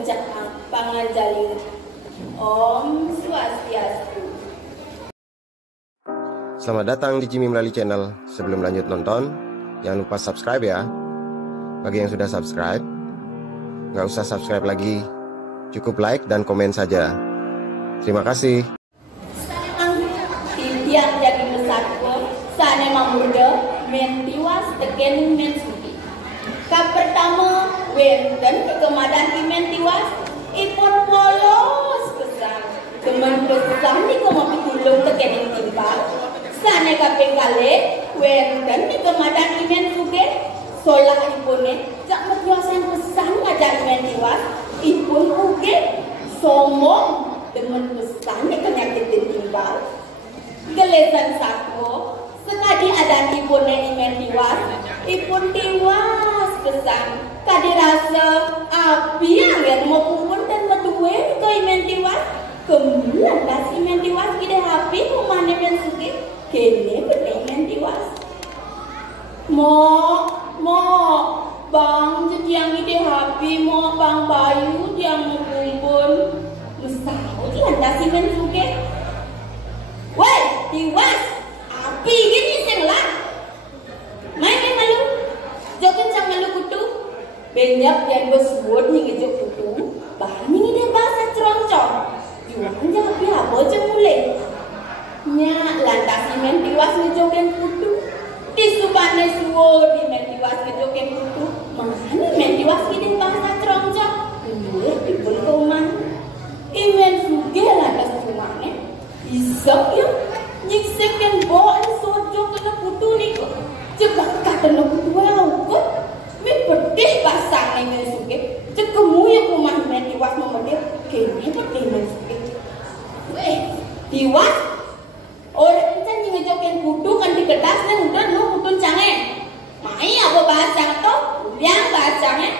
kencang panganjalin. Om Swastiastu. Selamat datang di Jimmy Melali Channel. Sebelum lanjut nonton, jangan lupa subscribe ya. Bagi yang sudah subscribe, nggak usah subscribe lagi. Cukup like dan komen saja. Terima kasih. Tiang jadi besarku, sana mamurda, mentiwas tekening mensuki. Kap pertama, wenten kemadan mentiwas, ipun polos pesan. Teman pesan ni koma pitulung tekening timbal. Sana kaping kali, wenten kemadan mensuki, solah ipune, jak metiwasan pesan ngajar mentiwas, ipun uge, somong, teman pesan ni kenyakit timbal. Gelesan satu, sekali ada ipune imen tiwas, ipun tiwas pesan. Kadi rasa api yang mau pumun dan medue ke imen tiwas, kemudian das imen tiwas ide api kumane ben suki, kene benda imen tiwas. Mo, bang yang ide api mo bang bayu yang mau pumun, mesau landas imen suki. Woi, tiwas, api gini senglah. Main malu, jokin sang malu kutu. Banyak yang bersuut nih ngejok kutu. Bahan ini dia bahasa ceroncong. Jualan jangan api apa aja mulai. Nya lantas imen tiwas ngejokin kutu. Di subane suut imen tiwas ngejokin kutu. Mana imen tiwas gini bahasa ceroncong. Boleh dipun kuman. Imen suge lantas cumane. Isap ya, nyiksek yang bawaan sojo kena putu ni kok. Cekak kata nak putu yang kok. Mi pedih basah ni mensuke. Cekemu yang kumah men tiwas memedih. Kini pedih mensuke. Weh, tiwas. Orang kita ngejokin putu kan di kertas ni udah nu putun canggih. Mai apa bahasa tu? Yang bahasanya.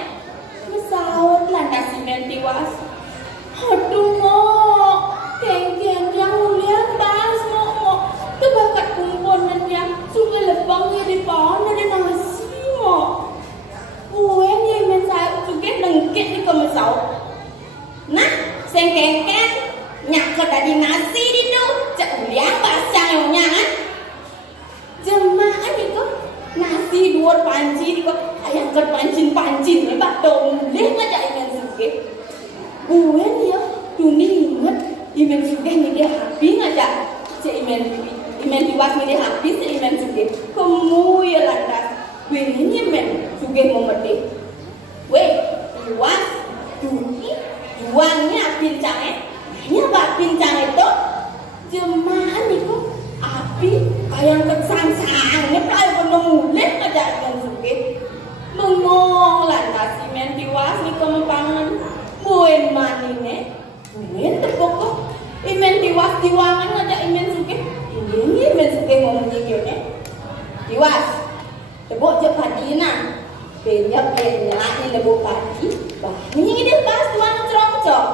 Mesawat lantas men tiwas. Aduh mo. Keng-keng yang mulia bahas mo tebakat kumpulan yang sungai lebangnya di pohon dari nasi mo kuen yang men saya juga nengkit di kemesau nah seng keng-keng nyaket dari nasi di tu cak mulia bahasa yang nyangan jemaah itu nasi dua panci di kok ayam ket pancin lebat dong mulia ngajak imen suke kuen ya dunia inget imen suge ni dia happy ngajak si imen tiwas ni dia happy si imen suge kamu ya lantas wini imen suge memedih weh tiwas duni juangnya pincangnya hanya bak pincang itu jemaah ni kok api kayak kesangsang ni pelai penuh mulut ngajak imen suge mengong lantas imen tiwas ni kau mempangan buen mani ni Imen tepuk kok, imen tiwas tiwangan ngajak imen suke. Ini imen suke ngomong gini. Tiwas, tepuk je padi na. Banyak ini lebuk padi. Ini dia bahas tuan cerong-cerong.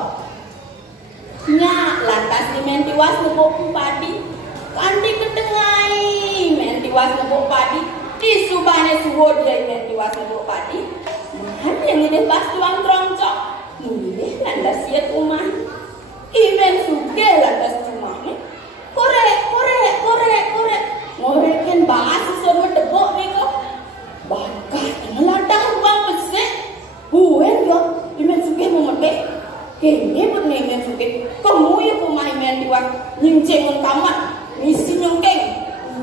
Nya lantas imen tiwas lebuk padi. Kandi ketengai imen tiwas lebuk padi. Di subane suwo dia imen tiwas lebuk padi. Mana yang ini bahas tuan cerong-cerong. Ini lantas siat rumah. Imen suge lantas cuma ni. Korek. Ngorekin bahas semua tepuk ni kok. Bakar ngeladang bang besek. Buen yo. Imen suge memedek. Kene pun imen suge. Kamu ya rumah imen tiwas. Nyinceng tamat. Misi nyongkeng.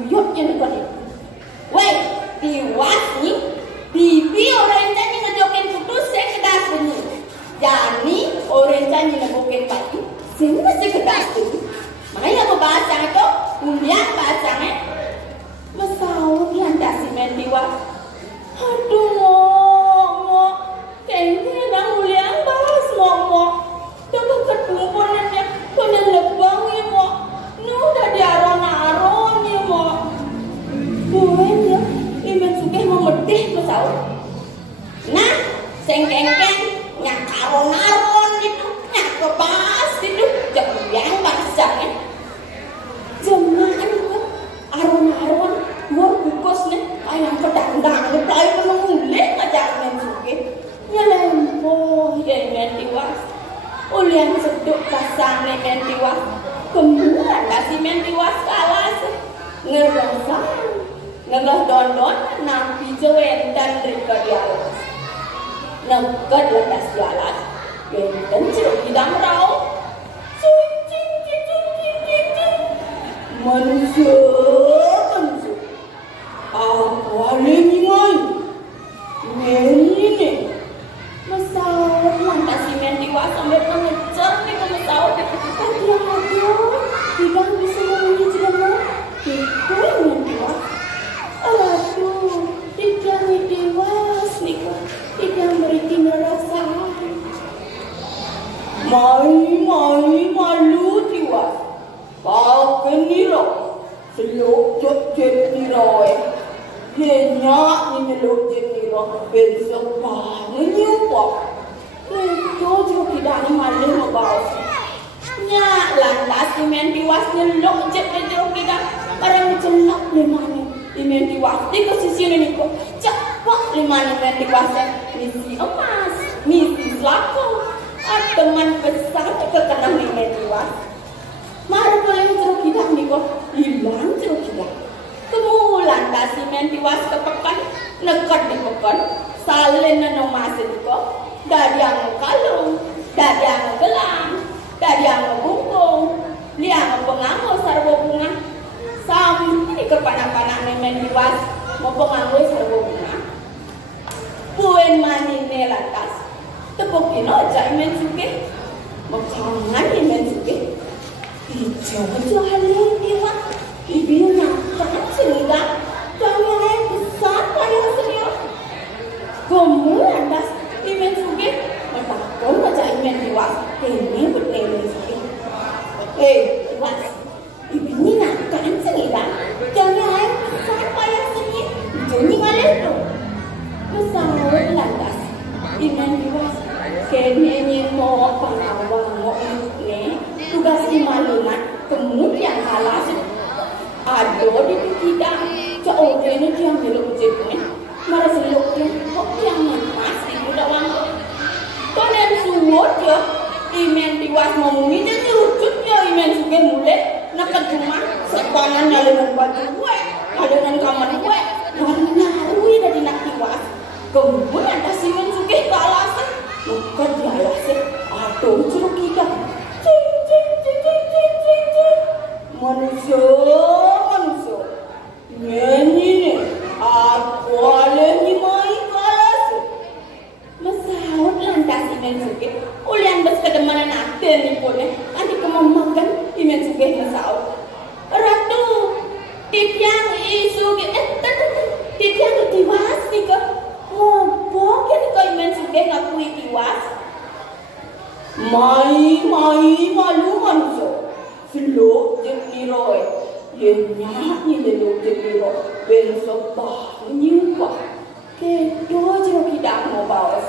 Uyut je ni kau ni. Weh, tiwas ni. Bibi orang tanya ngejokin putus saya kedas bunyi. Jadi orang tanya ngejokin pagi. Sini masih kedas tu. Makanya apa bahasa itu? Kemudian bahasanya mesau lantas imen tiwas. Aduh mo. Kayaknya dah mulia bahas mo. Coba ketumpunannya. Punya lebang ya mo. Nu dah diaron-aron ya mo. Buen ya. Imen suke memedih mesau. Nah, seng-keng-keng nyak aron-aron itu. Nyak kebas itu. Yang bahasanya. Jemaah itu aron-aron. Luar bukos ni. Ayam pedang-pedang. Pelai penuh mulai ngajak imen suke. Ya lempoh ya imen tiwas. ulian seduk pasang men tiwas kemudian kasih men tiwas kalas ngerosang ngelos dondon napi jewen dan rika dialas nengked lepas dialas benten jeruk hidang rau manusia aku alengai ini mesawat lantas si men tiwas sampai mengejar nih ke mesawat hati-hati tidak bisa ngomongin cerita itu men tiwas aduh tidak tiwas nih kok tidak beri rasa malu tiwas kau keniro seluk jet niro nyenyak ni meluk jet niro besok menyupak itu juga tidak ni malu ngebau nyak lantas ni men tiwas nyeluk jet jeruk tidak orang celak ni mana ni men tiwas di posisi ni kok cepat ni mana men tiwas misi emas misi selaku teman besar juga kena ni men tiwas marah paling jeruk tidak ni kok hilang jeruk tidak kemulan dasi men tiwas kepekan nekat di pekan salin nano masih kok dari yang kalung dari yang gelang dari yang bungkung liang pengamu sarwo bunga sampai ke panah-panah men tiwas mau pengamu sarwo bunga puen manine lantas tepukin aja men suke makangan men suke hijau halin dia ibina kan sehingga kami besar pada hasilnya kamu lantas imen suge matakon macam imen tiwas ini betul imen suge tiwas ibina kan sehingga kami besar pada hasilnya jadi malah tu besar lantas imen tiwas kini mau pengawal mau ini tugas imalunan kemudian halas ada di kita jauh ini dia belum jadi marah seluknya kok yang mas itu dawang kalian suwot ya imen tiwas ngomongin jadi rucut ya imen suge mulai nak cuma sepangan dengan baju gue dengan kamar gue warna rui dari nak tiwas kemudian ada si imen suge ke alasan bukan di alasan aduh jeruk kita manusia ini aku alami mai kalas masaud lantas imen suge ulian bes kedemanan ate ni pone nanti kemamakan imen suge masaud ratu tipiang isu tipiang tiwas ni ke ngopo kini kau imen suge ngakui tiwas mai malu manusia seluk jet niro yenyak ni seluk jet niro besok bah nyumpah kedo jeruk kita mau bawa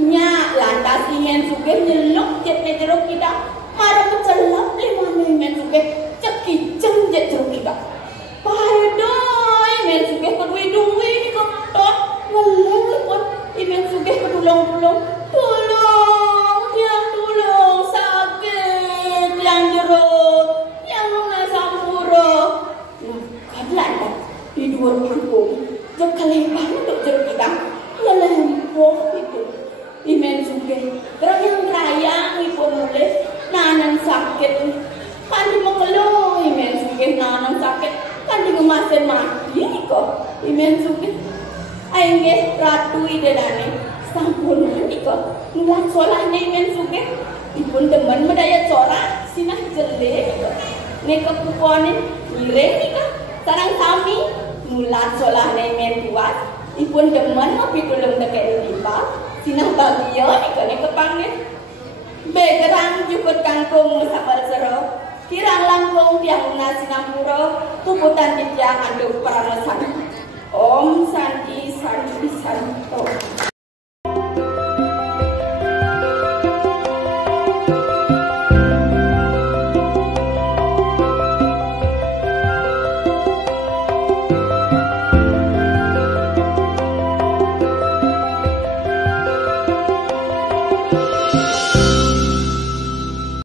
nyak lantas imen suge nyeluk jet jeruk kita marah kecelap lima imen suge cekiceng jet jeruk kita pahedoy imen suge kedui-dui ni ketot ngeleng pun imen suge kedulung-dulung tolong tiang tolong sakit yang jeruk yang nuna sampura kadang di dua kampung jekalepan untuk jeruk kita ngelempoh itu imen suge kerang raya ipun mulai nanan sakit kan di mengeluh imen suge nanan sakit kan di ngemasin mati kok imen suge aingge ratu idenane sampunan kok ngulang solahnya imen suge ipun teman medaya corak sinah jelek neka kuponin mire nika sarang kami ngulang solahnya imen tiwas ipun teman ngopi tulung teke lipa sinah bagio neka panggil begerang jukut kangkung musabal sero kirang langkung tiang nasi nampuro tuputan di tiang anduk paramasan Om Santi Santi Santo.